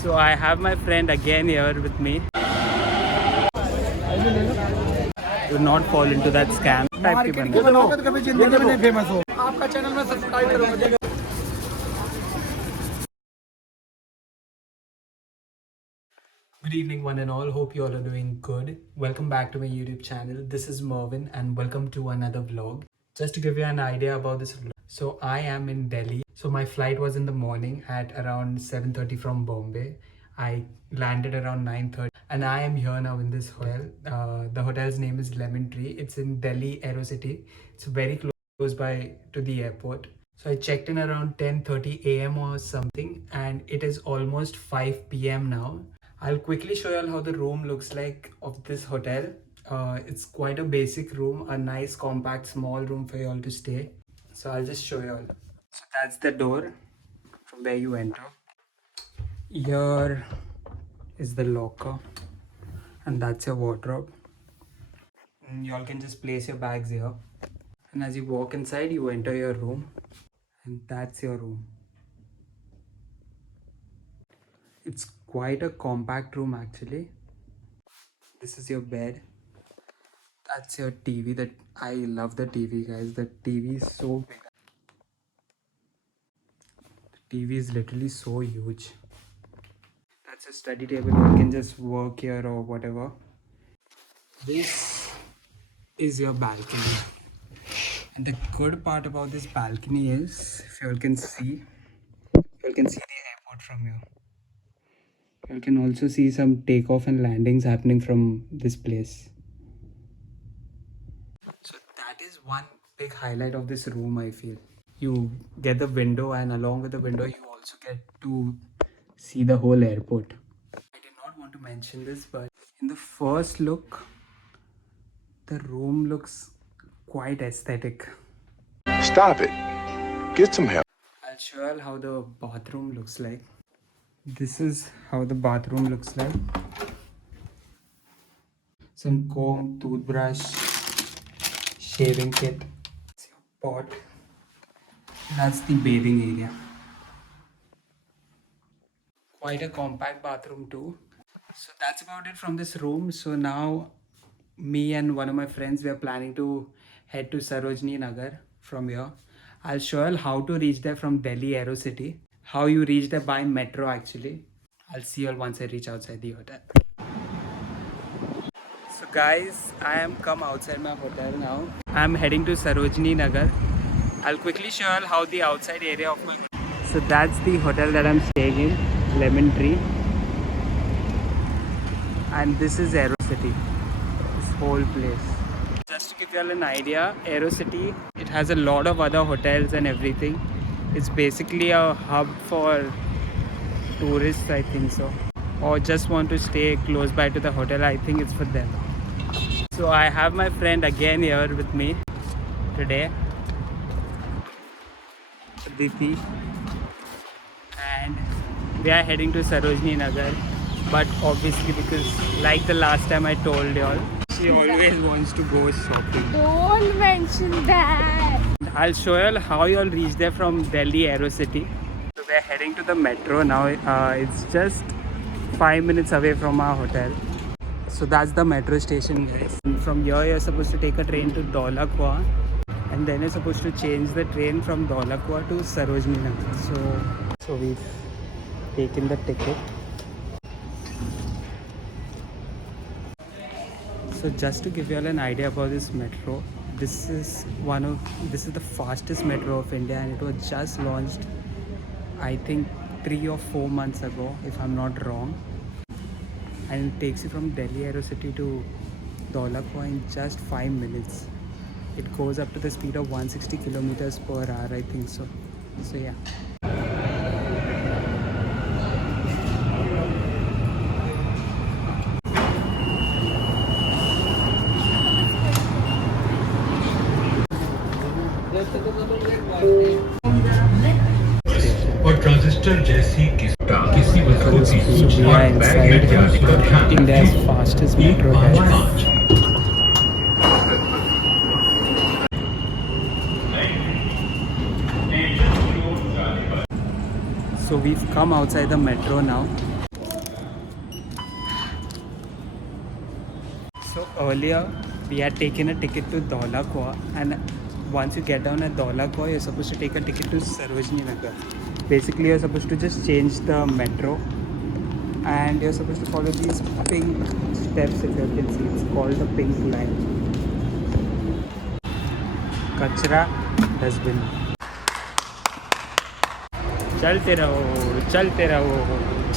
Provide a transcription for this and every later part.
So I have my friend again here with me. Do not fall into that scam type की market की बंदा। बनाओगे तो कभी जिंदगी में नहीं फेमस हो। आपका चैनल में सब्सक्राइब करूंगा। Good evening, one and all. Hope you all are doing good. Welcome back to my YouTube channel. This is Mervin, and welcome to another vlog. Just to give you an idea about this vlog. So I am in Delhi. So my flight was in the morning at around 7:30 from Bombay. I landed around 9:30, and I am here now in this hotel. The hotel's name is Lemon Tree. It's in Delhi, Aerocity. It's very close by to the airport. So I checked in around 10:30 a.m. or something, and it is almost 5 p.m. now. I'll quickly show you all how the room looks like of this hotel. It's quite a basic room, a nice compact small room for you all to stay. So I'll just show you all. So that's the door from where you enter. Here is the locker, and that's your wardrobe. And you all can just place your bags here. And as you walk inside, you enter your room, and that's your room. It's quite a compact room actually. This is your bed. That's your TV. That I love the TV, guys. The TV is so big. The TV is literally so huge. That's a study table. You can just work here or whatever. This is your balcony. And the good part about this balcony is, if you all can see, you all can see the airport from here. You can also see some takeoff and landings happening from this place. So that is one big highlight of this room, I feel. You get the window, and along with the window, you also get to see the whole airport. I did not want to mention this, but in the first look, the room looks quite aesthetic. Stop it. Get some help. I'll show you how the bathroom looks like. This is how the bathroom looks like. Some comb, toothbrush, shaving kit. It's your pot. That's the bathing area. Quite a compact bathroom too. So that's about it from this room. So now me and one of my friends, we are planning to head to Sarojini Nagar from here. I'll show you how to reach there from Delhi Aerocity. How you reach there by metro actually. I'll see you all once I reach outside the hotel. So guys, I am come outside my hotel now. I'm heading to Sarojini Nagar. I'll quickly show you all how the outside area of my... So that's the hotel that I'm staying in, Lemon Tree. And this is Aerocity, this whole place. Just to give you all an idea, Aerocity, it has a lot of other hotels and everything. It's basically a hub for tourists, I think so. Or just want to stay close by to the hotel, I think it's for them. So I have my friend again here with me today, Aditi. And we are heading to Sarojini Nagar. But obviously, because like the last time I told y'all, she always wants to go shopping. Don't mention that. I'll show y'all how y'all reach there from Delhi Aerocity. So we're heading to the metro now. It's just 5 minutes away from our hotel. So that's the metro station, guys. And from here, you're supposed to take a train to Dhaulakua, and then you're supposed to change the train from Dhaulakua to Sarojini Nagar. So we've taken the ticket. So just to give you all an idea about this metro, this is the fastest metro of India, and it was just launched, I think 3 or 4 months ago, if I'm not wrong. And it takes you from Delhi Aerocity to Dhaulakua in just 5 minutes. It goes up to the speed of 160 kilometers per hour, I think so. So yeah. और transistor जैसी किसी वस्तु की So we सूचना are bag में inside जाने का ध्यान India's रखें। fastest metro guys. 5 So we've come outside the metro now. earlier we had taken a ticket to Dhaula Kuan, and once you get down at Dhaula Kuan, you're supposed to take a ticket to Sarojini Nagar. Basically, you're supposed to just change the metro, and you're supposed to follow these pink steps. If you can see, it's called the pink line. Kachra dustbin. चलते रहो, चलते रहो,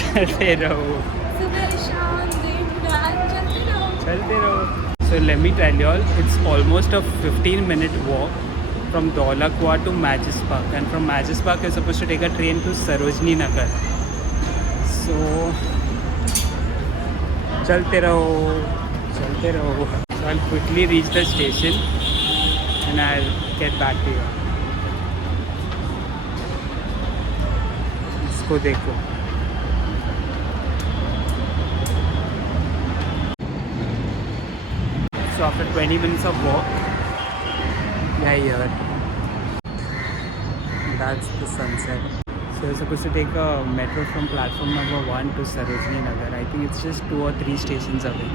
चलते रहो, सुबह शाम दिन रात चलते रहो। चलते रहो. So let me tell you all, it's almost a 15-minute walk from Dhaula Kuan to Magis Park, and from Magis Park you're supposed to take a train to Sarojini Nagar. So चलते रहो, चलते रहो. So I'll quickly reach the station and I'll get back to you. इसको देखो. So after 20 minutes of walk, yeah, here. That's the sunset. So you're supposed to take a metro from platform number 1 to Sarojini Nagar. I think it's just 2 or 3 stations away.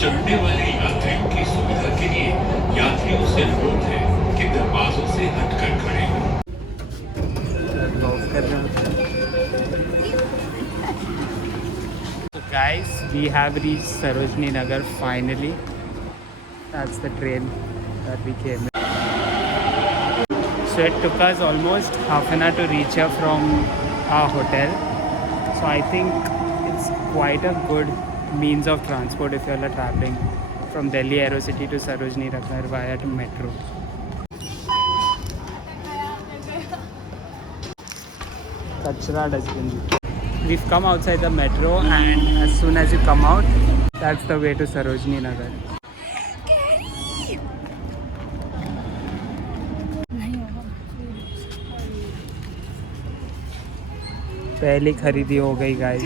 चढ़ने वाले यात्रियों की सुविधा के लिए यात्रियों से अनुरोध है कि दरवाजों से हटकर खड़े हों। So guys, we have reached Sarojini Nagar finally. That's the train that we came in. So it took us almost half an hour to reach here from our hotel. So I think it's quite a good means of transport if you are traveling from Delhi Aerocity to Sarojini Nagar via to metro. Kachra dustbin. We've come outside the metro, and as soon as you come out, that's the way to Sarojini Nagar. पहली खरीदी हो गई guys.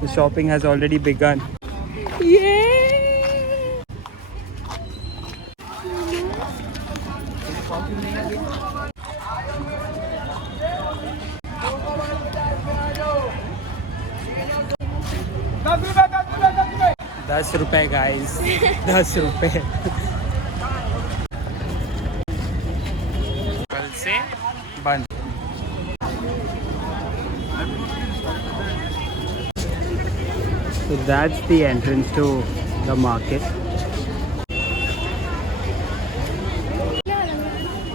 The shopping has already begun. ₹10 guys. ₹10. कल से बंद. So that's the entrance to the market.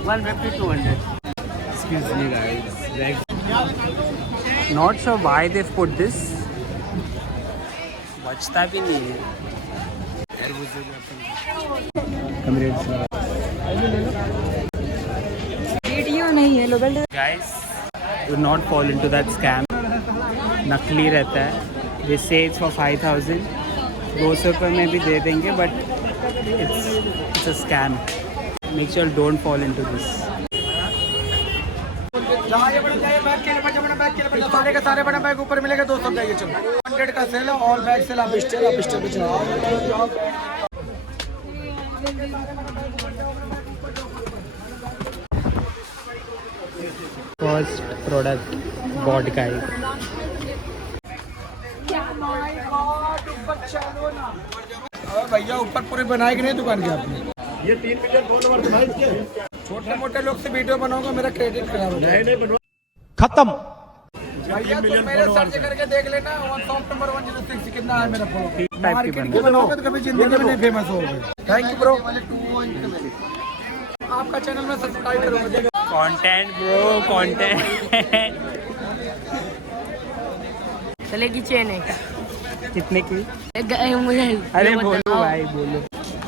150, 200. Excuse me guys. Not sure why they've put this. बचता भी नहीं है. वीडियो नहीं है लोग. Guys, do not fall into that scam. नकली रहता है. They say it's for 5,000. 200 रुपये में भी दे देंगे, but it's a scam. Make sure don't fall into this. सारे के सारे बड़ा बैग ऊपर मिलेगा 200 जाइए. चलो 100 का सेल है, ऑल बैग सेल. आप स्टेल पे चलो. First product bought guys. अरे भैया ऊपर पूरी बनाई कि नहीं दुकान की आपने? ये 3 मिलियन फॉलोवर बनाए इसके. छोटे मोटे लोग से वीडियो बनाऊंगा, मेरा क्रेडिट खराब हो जाएगा. खत्म. भैया तुम मेरे सर्च करके देख लेना. शॉप नंबर 106 कितना है मेरा फॉलो. मार्केट की बनाओगे तो कभी जिंदगी में नहीं फेमस होगे. Thank you bro. आपका चैनल में सब्सक्राइब करूंगा. Content bro, content. चलेगी चेन है. कितने की? मुझे अरे बोलो भाई, बोलो.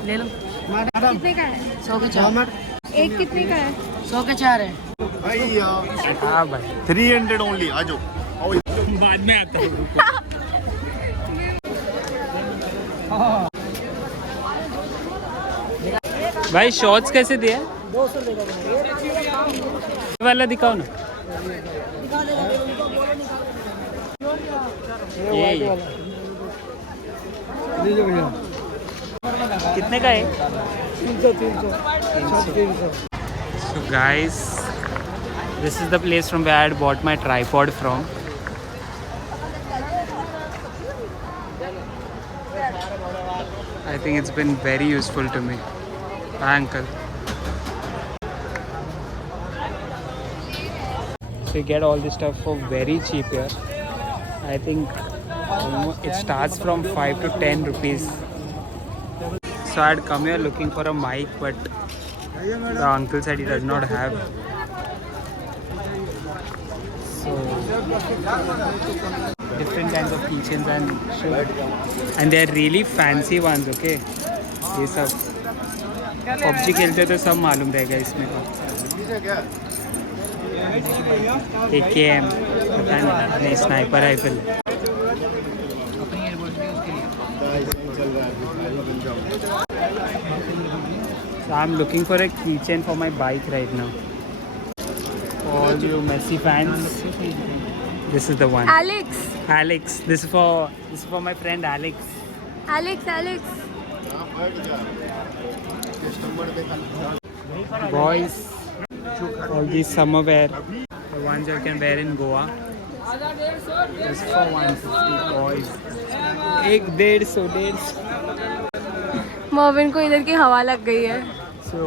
ले लो. कितने का है? 100 के 4. एक कितने का है? 100 के 4 है. हाँ भाई. 300 ओनली. आ जाओ. बाद में आता हूँ. भाई शॉर्ट्स कैसे दिया? 200 रुपये वाला दिखाओ ना. ये लीजिए भैया. कितने का है? 300. So guys, this is the place from where I had bought my tripod from. I think it's been very useful to me. Hi, uncle. So you get all this stuff for very cheap here. I think it starts from 5 to 10 rupees. So I had come here looking for a mic, but the uncle said he does not have. So different kinds of keychains and they are really fancy ones. Okay, ये सब PUBG खेलते तो सब मालूम रहेगा इसमें तो. AKM पता नहीं sniper rifle. So I'm looking for a keychain for my bike right now. All you Messi fans, this is the one. Alex, this is for my friend Alex. Alex. Boys, all these summer wear, the ones you can wear in Goa. This is for 150 boys. 150. मोविन को इधर की हवा लग गई है. So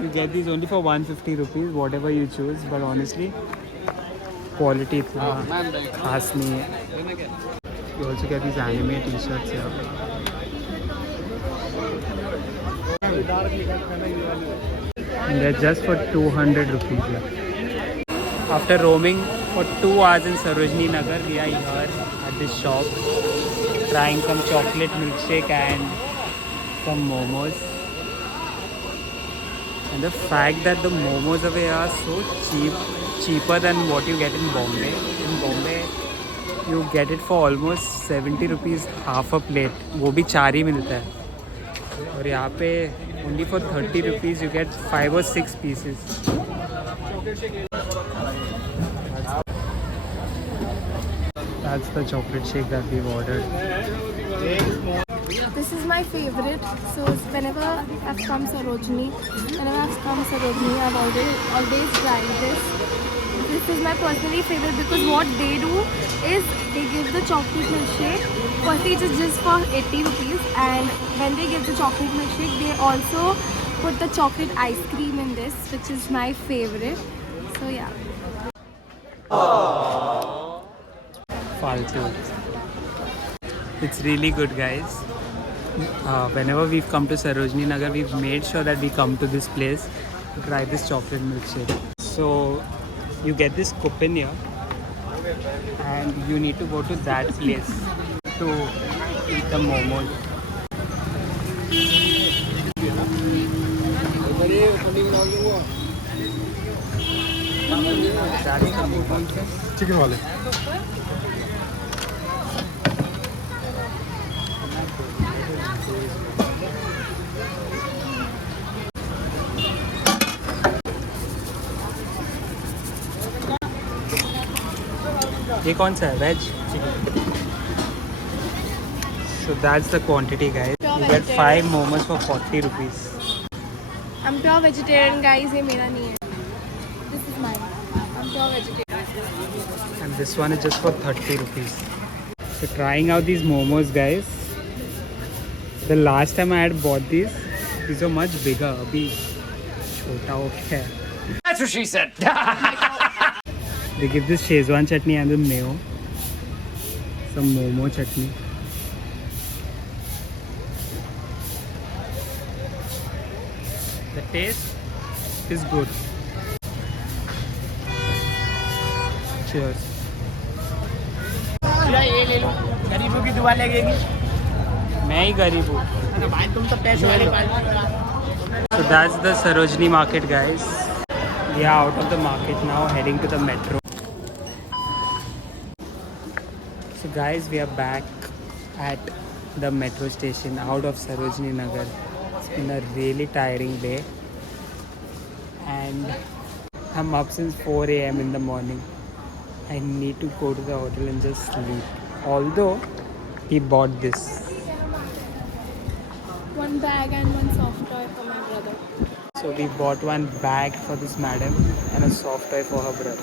you get these only for 150 rupees, whatever you choose. But honestly, quality इतना खास नहीं है. You also get these anime t-shirts here. And they're just for 200 rupees here. After roaming for 2 hours in Sarojini Nagar, we are here at this shop trying some chocolate milkshake and some momos. And the fact that the momos over here are so cheaper than what you get in Bombay. In Bombay, you get it for almost 70 rupees half a plate. वो भी 4 ही मिलता है. और यहाँ पे only for 30 rupees you get 5 or 6 pieces. That's the chocolate shake that we've ordered. This is my favorite. So whenever I've come Sarojini, I've always tried this. This is my personally favorite because what they do is they give the chocolate milkshake. Firstly, it is just for 80 rupees, and when they give the chocolate milkshake, they also put the chocolate ice cream in this, which is my favorite. So yeah. Faltu. It's really good, guys. Whenever we've come to Sarojini Nagar, we've made sure that we come to this place to try this chocolate milkshake. So you get this coupon here and you need to go to that place to eat the momos. Chicken वाले. ये कौन सा है? Veg? So that's the quantity, guys. You get 5 momos for 40 rupees. I'm pure vegetarian, guys. ये मेरा नहीं है. This is mine. I'm pure vegetarian. And this one is just for 30 rupees. So trying out these momos, guys. The last time I had bought these were much bigger. Abhi chota ho gaya hai. That's what she said. They give this Szechuan chutney and the mayo. Some momo chutney. The taste is good. Cheers. ये ले लो, गरीबों की दुआ लगेगी. मैं ही गरीब हूँ. अरे भाई तुम तो पैसे वाले पाल. So that's the Sarojini market, guys. We are out of the market now, heading to the metro. So guys, we are back at the metro station out of Sarojini Nagar. It's been a really tiring day and I'm up since 4 AM in the morning. I need to go to the hotel and just sleep. Although he bought this. One bag and one soft toy for my brother. So So we bought one bag for this madam and a soft toy for her brother.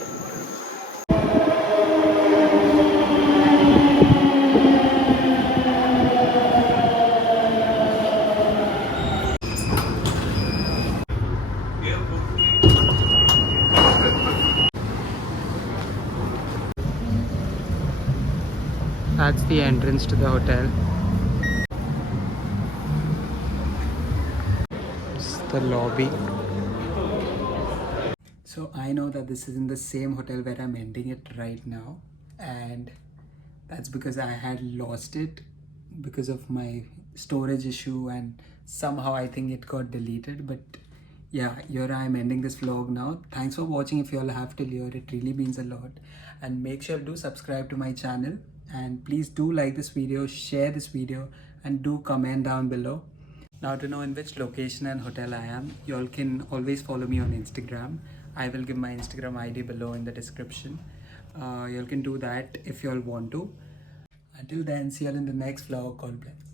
That's the entrance to the hotel. It's the lobby. So I know that this is in the same hotel where I'm ending it right now, and that's because I had lost it because of my storage issue, and somehow I think it got deleted. But yeah, here I am ending this vlog now. Thanks for watching. If you all have till here, it really means a lot. And make sure to subscribe to my channel, and please do like this video, share this video, and do comment down below. Now, to know in which location and hotel I am, you all can always follow me on Instagram. I will give my Instagram ID below in the description. You all can do that if you all want to. Until then, see you all in the next vlog. God bless.